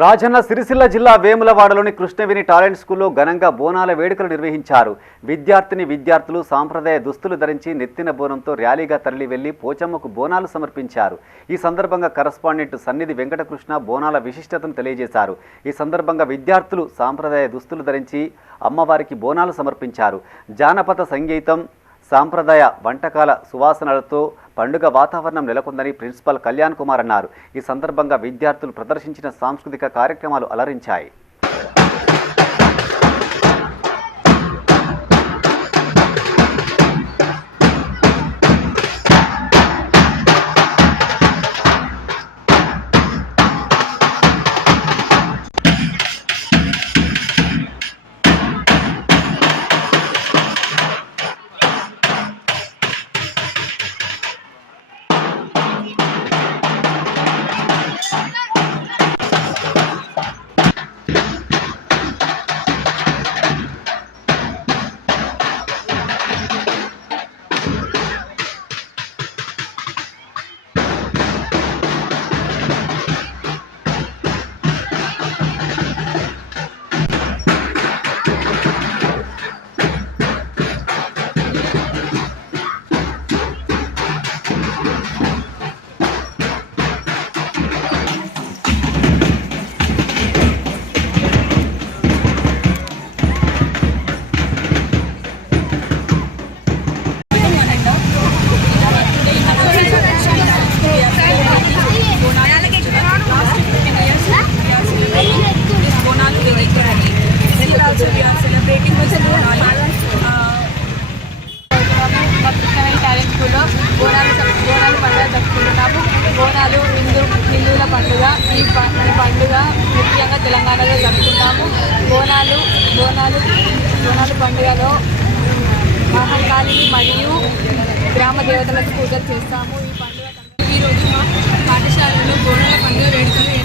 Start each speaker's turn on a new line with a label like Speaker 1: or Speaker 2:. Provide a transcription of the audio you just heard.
Speaker 1: రాజన్న సిరిసిల్ల జిల్లా వేములవాడలోని కృష్ణవేణి టాలెంట్ స్కూల్లో ఘనంగా బోనాల వేడుకలు నిర్వహించారు. విద్యార్థిని విద్యార్థులు సాంప్రదాయ దుస్తులు ధరించి నెత్తిన బోనంతో ర్యాలీగా తరలి వెళ్ళి పోచమ్మకు బోనాలు సమర్పించారు. ఈ సందర్భంగా కరస్పాండెంట్ సన్నిధి వెంకటకృష్ణ బోనాల విశిష్టతను తెలియజేశారు. ఈ సందర్భంగా విద్యార్థులు సాంప్రదాయ దుస్తులు ధరించి అమ్మవారికి బోనాలు సమర్పించారు. జానపద సంగీతం సాంప్రదాయ వంటకాల సువాసనలతో పండుగ వాతావరణం నెలకొందని ప్రిన్సిపల్ కళ్యాణ్ కుమార్ అన్నారు. ఈ సందర్భంగా విద్యార్థులు ప్రదర్శించిన సాంస్కృతిక కార్యక్రమాలు అలరించాయి.
Speaker 2: బోనాలు పండుగ జరుపుకుంటున్నాము. బోనాలు హిందూ హిందువుల పండుగ ఈ ప- ఈ పండుగ ముఖ్యంగా తెలంగాణలో జరుపుకుంటాము. బోనాలు బోనాలు బోనాలు పండుగలో మహంకాళిని మరియు గ్రామ దేవతలకు పూజలు చేస్తాము. ఈ పండుగ
Speaker 3: ఈరోజు మా పాఠశాలలో బోనాల పండుగ